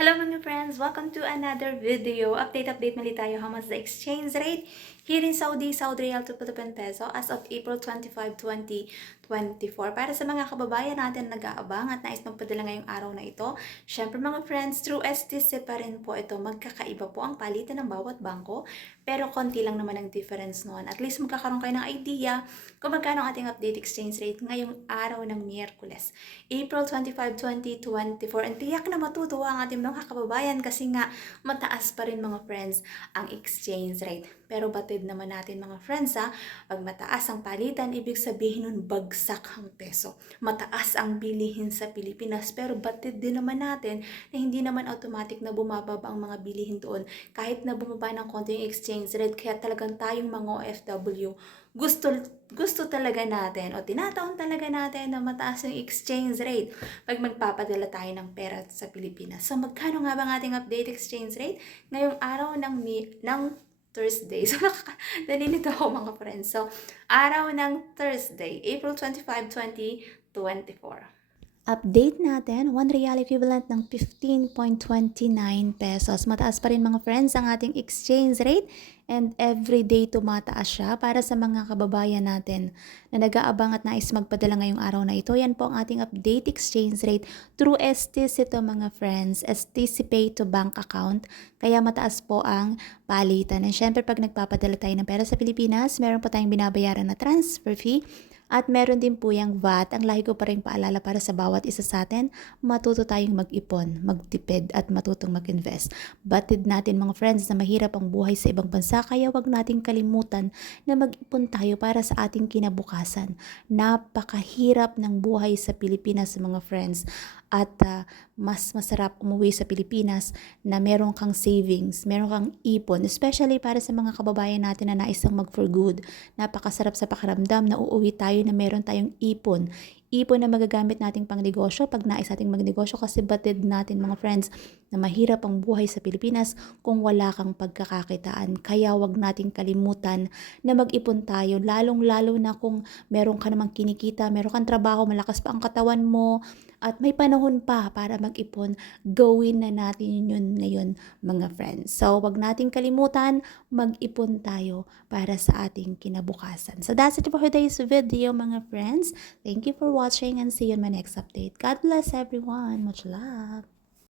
Hello mga friends! Welcome to another video. Update muli tayo how much the exchange rate here in Saudi Riyal to Philippine Peso as of April 25, 2024. Para sa mga kababayan natin nag-aabang at nais magpadala ngayong araw na ito, syempre mga friends, through STC pa rin po ito. Magkakaiba po ang palitan ng bawat bangko, pero konti lang naman ang difference noon. At least magkakaroon kayo ng idea kung magkano ang ating update exchange rate ngayong araw ng Miyerkules, April 25, 2024. And tiyak na matutuwa ang ating mga kababayan kasi nga mataas pa rin mga friends ang exchange rate. Pero batid naman natin mga friends pag mataas ang palitan, ibig sabihin nun bagsak ang peso. Mataas ang bilihin sa Pilipinas, pero batid din naman natin na hindi naman automatic na bumababa ang mga bilihin doon kahit na bumaba ng konti yung exchange rate. Kaya talagang tayong mga OFW gusto talaga natin o tinataon talaga natin na mataas yung exchange rate pag magpapadala tayo ng pera sa Pilipinas. So magkano nga ba ang ating update exchange rate ngayong araw ng Thursday? So naninito ako mga friends. So araw ng Thursday, April 25, 2024. Update natin, 1 real equivalent ng 15.29 pesos. Mataas pa rin mga friends ang ating exchange rate and everyday tumataas siya para sa mga kababayan natin na nag-aabang at nais magpadala ngayong araw na ito. Yan po ang ating update exchange rate through STC ito mga friends, STC Pay to Bank Account. Kaya mataas po ang palitan. And syempre pag nagpapadala tayo ng pera sa Pilipinas, meron po tayong binabayaran na transfer fee. At meron din po yung VAT. Ang lahi ko pa rin paalala para sa bawat isa sa atin, matuto tayong mag-ipon, magtipid at matutong mag-invest. Batid natin mga friends na mahirap ang buhay sa ibang bansa, kaya wag nating kalimutan na mag-ipon tayo para sa ating kinabukasan. Napakahirap ng buhay sa Pilipinas mga friends. At mas masarap umuwi sa Pilipinas na meron kang savings, meron kang ipon, especially para sa mga kababayan natin na naisang mag-for good. Napakasarap sa pakiramdam na uuwi tayo na meron tayong ipon. Ipon na magagamit nating pang negosyo pag nais ating magnegosyo, kasi batid natin mga friends na mahirap ang buhay sa Pilipinas kung wala kang pagkakakitaan. Kaya wag nating kalimutan na mag-ipon tayo, lalong-lalo na kung meron ka namang kinikita, meron kang trabaho, malakas pa ang katawan mo, at may panahon pa para mag-ipon. Gawin na natin yun ngayon mga friends. So wag nating kalimutan, mag-ipon tayo para sa ating kinabukasan. So that's it for today's video mga friends. Thank you for watching and see you in my next update. God bless everyone. Much love.